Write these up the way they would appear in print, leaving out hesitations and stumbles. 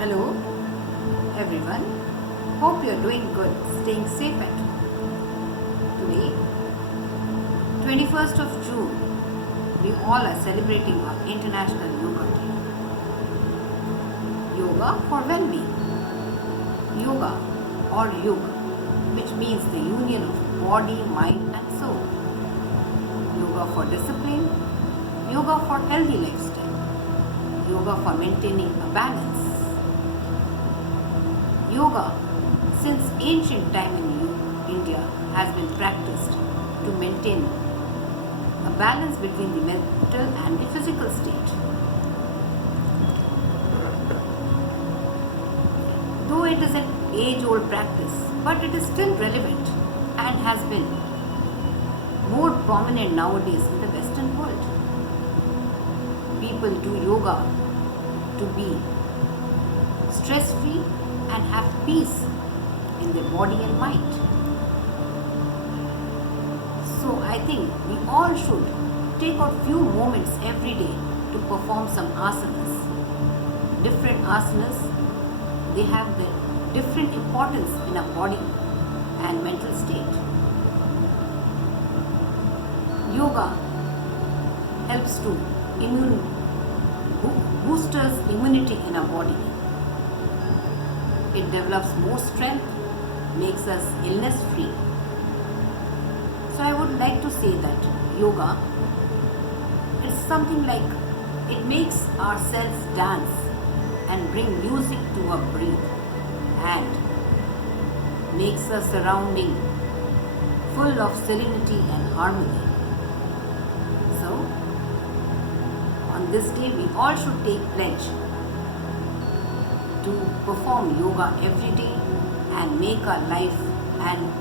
Hello everyone, hope you are doing good, staying safe at home. Today, 21st of June, we all are celebrating our International Yoga Day. Yoga for well-being. Yoga or Yoga, which means the union of body, mind and soul. Yoga for discipline, yoga for healthy lifestyle, yoga for maintaining a balance. Yoga, since ancient time in India, has been practiced to maintain a balance between the mental and the physical state. Though it is an age-old practice, but it is still relevant and has been more prominent nowadays in the Western world. People do yoga to be stress-free and have peace in their body and mind. So I think we all should take out few moments every day to perform some asanas. Different asanas, they have the different importance in our body and mental state. Yoga helps to boosters immunity in our body. It develops more strength, makes us illness free. So I would like to say that yoga is something like it makes our cells dance and bring music to our breath and makes our surrounding full of serenity and harmony. So on this day we all should take pledge to perform yoga every day and make our life and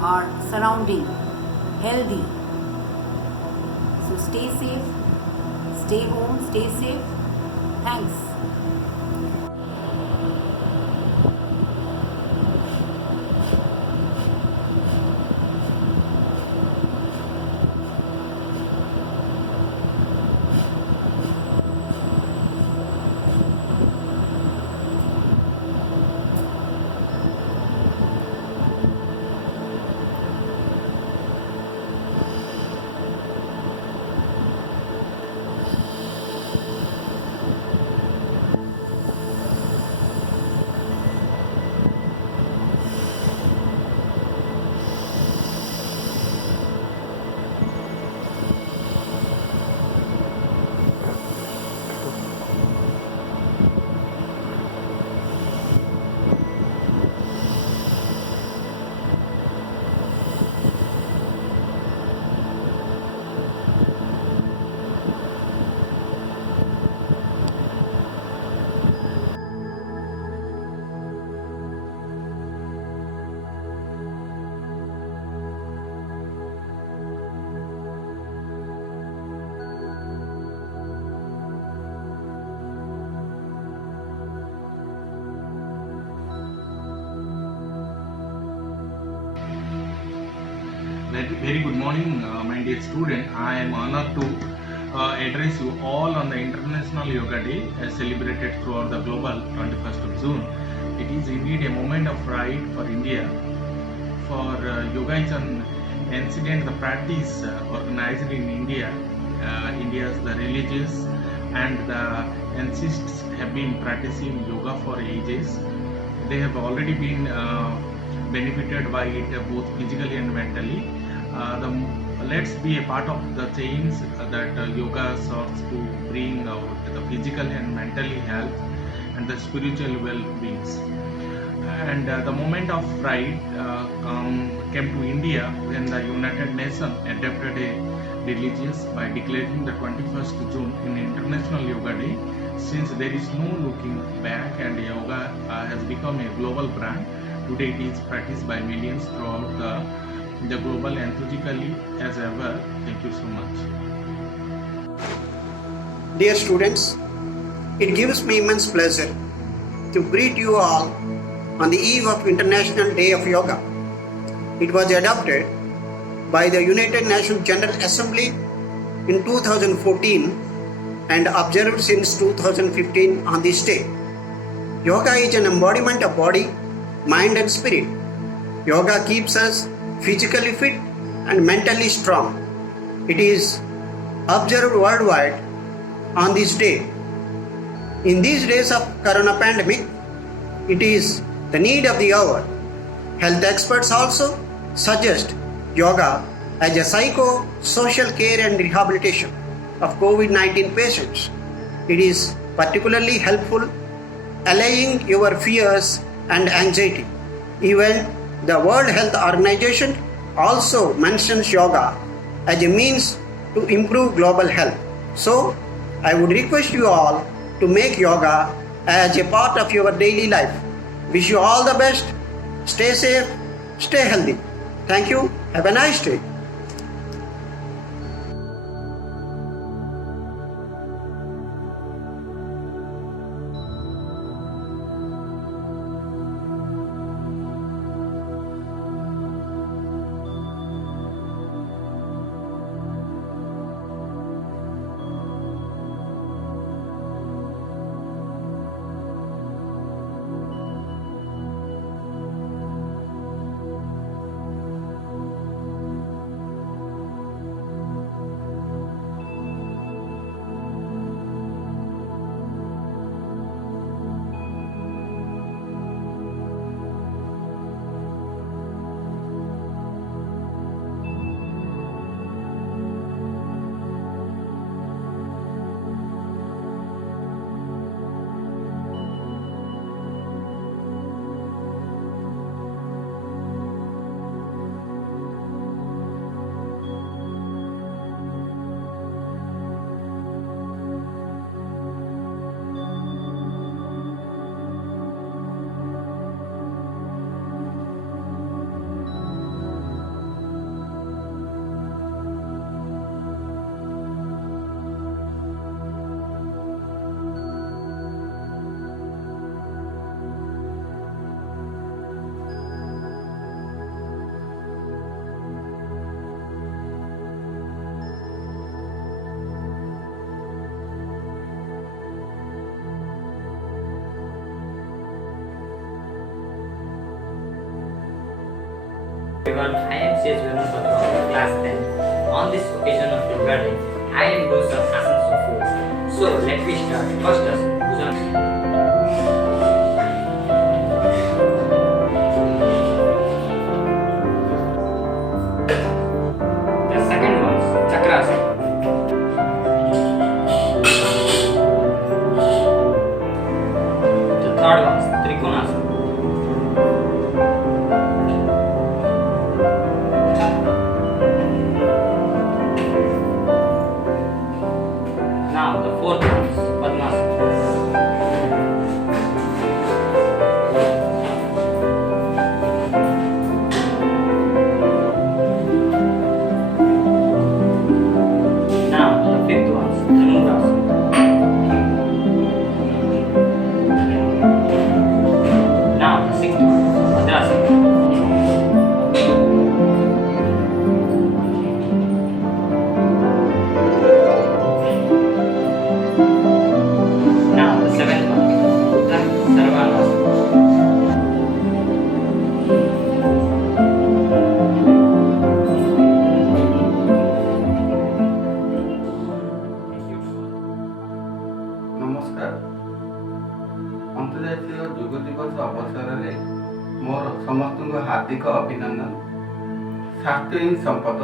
our surrounding healthy. So stay safe, stay home, stay safe. Thanks. Very good morning, my dear student. I am honored to address you all on the International Yoga Day celebrated throughout the global 21st of June. It is indeed a moment of pride for India. For yoga is an ancient the practice organized in India. India's the religious and the ancestors have been practicing yoga for ages. They have already been benefited by it both physically and mentally. Let's be a part of the change that yoga serves to bring out the physical and mentally health and the spiritual well-beings. And the moment of pride came to India when the United Nations adopted a religious by declaring the 21st June in International Yoga Day. Since there is no looking back and yoga has become a global brand, today it is practiced by millions throughout the global enthusiastically as ever. Thank you so much. Dear students, it gives me immense pleasure to greet you all on the eve of International Day of Yoga. It was adopted by the United Nations General Assembly in 2014 and observed since 2015 on this day. Yoga is an embodiment of body, mind, and spirit. Yoga keeps us physically fit and mentally strong. It is observed worldwide on this day. In these days of corona pandemic, it is the need of the hour. Health experts also suggest yoga as a psycho-social care and rehabilitation of COVID-19 patients. It is particularly helpful allaying your fears and anxiety. Even the World Health Organization also mentions yoga as a means to improve global health. So, I would request you all to make yoga as a part of your daily life. Wish you all the best. Stay safe, stay healthy. Thank you. Have a nice day. Everyone, I am C.H. Varun Patra of class 10. On this occasion of Yoga Day, I am doing some asanas of yoga. So let me start. First asana. The second one is Chakrasana. The third one is Trikonasana. Now the fourth one is Padmasana. Now the fifth one is Dhanurasana. Now the sixth one is Bhadrasana. Now the seventh one is Uttara Sarvanasana. नमस्कार अंतर्जातीय योग दिवस अवसर में मोर समस्त हार्दिक अभिनंदन। स्वास्थ्य ही संपद।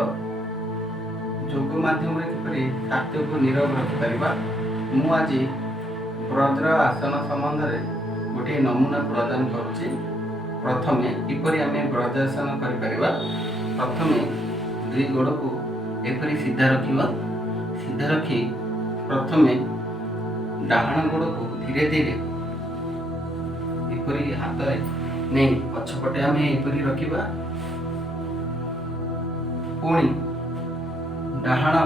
योग माध्यम किपरि स्वास्थ्य को निरोग रखिपर मु आज ब्रज आसन संबंध में गोटे नमूना प्रदान करुच्ची। प्रथमे किपरि आमे ब्रजासन करिपरिबा। प्रथमे दुई गोड़ को एपरि सीधा रखिबा। सीधा रखी प्रथमे डाहाण गोड़ को धीरे धीरे एपरि हाथ नहीं पछपटे आम एपरि रखिबा। पुणी डाहाण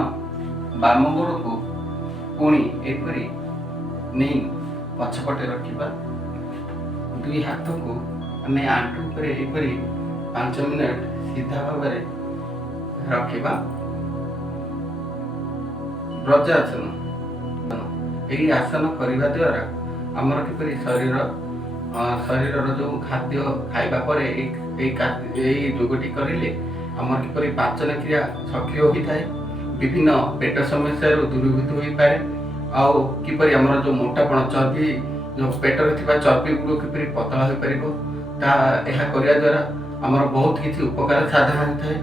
बाम गोड़ को पुणी एपरि नहीं पछपटे रखिबा। दुई हाथ को आम आंटू पर एपरि 5 मिनट सीधा भाव रखिबा। ब्रजासन यही आसन करने द्वारा आमर किपरि शरीर ଶରୀରର ଯେଉଁ ଖାଦ୍ୟ ଖାଇବା ପରେ ଏଇ ଯୋଗଟି କରିଲେ ଆମର କିପରି ପାଚନ କ୍ରିୟା ସକ୍ରିୟ ହୋଇଥାଏ, ବିଭିନ୍ନ ପେଟ ସମସ୍ୟାରୁ ଦୂରୀଭୂତ ହୋଇପାରେ, ଆଉ କିପରି ଆମର ଯେଉଁ ମୋଟାପଣ ଚର୍ବି, ଯେଉଁ ପେଟରେ ଥିବା ଚର୍ବି ଗୁଡ଼ିକ କିପରି ପତଳା ହୋଇପାରିବ, ଏହା କରିବା ଦ୍ୱାରା ଆମର ବହୁତ କିଛି ଉପକାର ସାଧନ ହୋଇଥାଏ।